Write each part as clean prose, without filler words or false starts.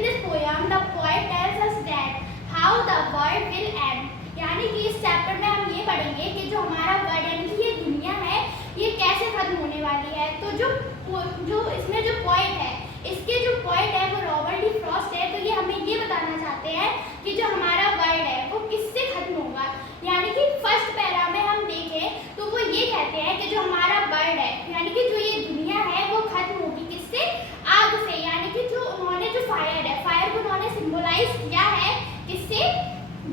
In this poem, the poet tells us that how the world will end. यानी कि इस chapter में हम ये पढ़ेंगे कि जो हमारा वर्ल्ड यानी कि ये दुनिया है ये कैसे खत्म होने वाली है। तो जो इसमें जो पॉइंट है, इसके जो पॉइंट है वो रॉबर्ट डी फ्रॉस्ट है। तो ये हमें ये बताना चाहते हैं कि जो हमारा वर्ल्ड है वो किससे खत्म होगा। यानी कि फर्स्ट पैरा में हम देखें तो वो ये कहते हैं कि जो हमारा वर्ल्ड है यानी कि जो ये दुनिया है वो खत्म होगी किससे, आग से। यानी कि जो उन्होंने जो फायर है, फायर को उन्होंने सिंबलाइज किया है किससे,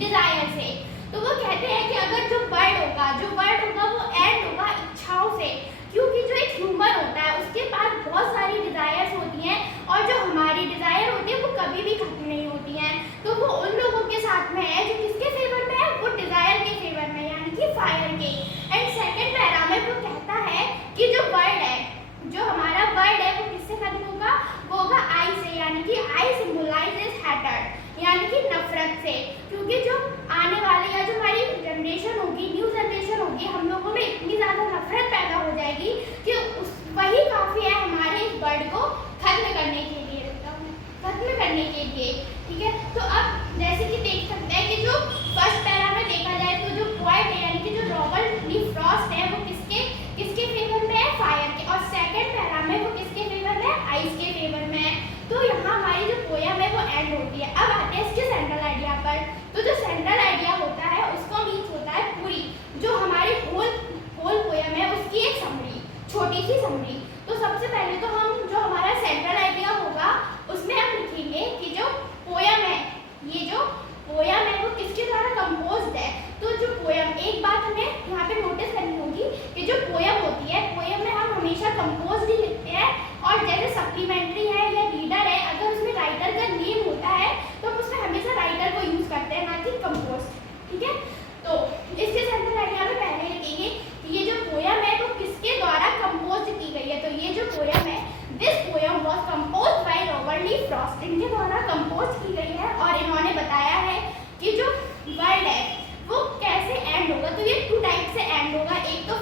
डिजायर से। तो वो कहते हैं कि अगर जो वर्ल्ड होगा वो एंड होगा इच्छाओं से, क्योंकि जो एक ह्यूमन होता है उसके पास बहुत सारी डिजायर्स होती हैं और जो हमारी डिजायर होती है वो कभी भी खत्म नहीं होती हैं। तो वो उन लोगों के साथ में है जो किसके फेवर में है, वो डिजायर के फेवर में यानी कि फायर के। एंड सेकंड पैरा में वो कहता है कि जो वर्ल्ड है, जो हमारा वर्ल्ड है वो किससे खत्म होगा, वो होगा आई से। यानी कि आई सिंबलाइजेस हैटर्ड यानी कि नफरत से। क्योंकि जो आने वाले या जो हमारी जनरेशन होगी, न्यू जनरेशन होगी, हम लोगों में इतनी ज़्यादा नफरत पैदा हो जाएगी कि वही काफ़ी है हमारे इस वर्ल्ड को खत्म करने के लिए, ठीक है। तो अब जैसे कि देख सकते हैं कि जो फर्स्ट पैरा में देखा जाए तो जो पॉइंट है यानी कि जो रॉबर्ट डी फ्रॉस्ट है वो किसके फेवर में है, फायर के। और सेकंड पैरा में वो किसके फेवर में है, आइस के फेवर में है। तो यहाँ हमारी जो पोयम है वो एंड होती है। अब आते हैं इसके सेंट्रल आइडिया पर। तो जो सेंट्रल आइडिया होता है उसका मीन्स होता है पूरी, जो हमारी होल पोयम है उसकी एक समरी, छोटी सी समरी। तो सबसे पहले तो हम जो हमारा सेंट्रल आइडिया होगा उसमें हम लिखेंगे कि जो पोयम है, ये जो पोयम है वो किसके द्वारा कंपोज्ड है। तो जो पोयम, एक बात हमें यहाँ पे नोटिस करनी होगी कि जो पोयम होती है, पोयम में हम हमेशा कंपोज्ड ही लिखते हैं। और जैसे सप्लीमेंट्री है या रीडर है, अगर उसमें राइटर का नेम होता है तो हम उसमें हमेशा राइटर को यूज करते हैं, ना कि कंपोज्ड, ठीक है। तो इसके सेंट्रल आइडिया में पहले लिखेंगे कि ये जो पोयम है वो किसके द्वारा कंपोज की गई है। तो ये जो पोयम है, this poem was composed by Robert D Frost, इनके द्वारा कंपोज की गई है। और इन्होंने बताया है कि जो वर्ल्ड है वो कैसे एंड होगा। तो ये टू टाइप से एंड होगा। एक तो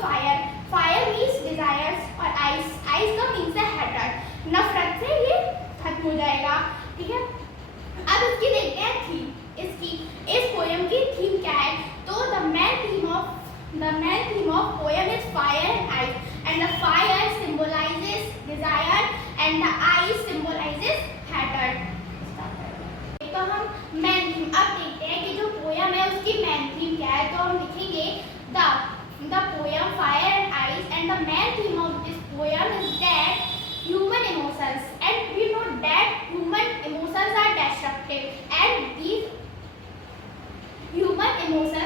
फायर मीन्स डिजायर्स और आइस का मीन्स है हैटर्ड, नफरत से ये खत्म हो जाएगा, ठीक है। अब इसकी देखते हैं थीम। इस पोयम की थीम क्या है। तो the main theme of poem is fire and ice, and the fire symbolises desire and the ice symbolises hatred. तो हम मेन थीम अब देखते हैं कि जो पोयम है उसकी मेन थीम क्या है। तो हम लिखेंगे the poem Fire and Ice, and the main theme of this poem is that human emotions, and we know that human emotions are destructive, and these human emotions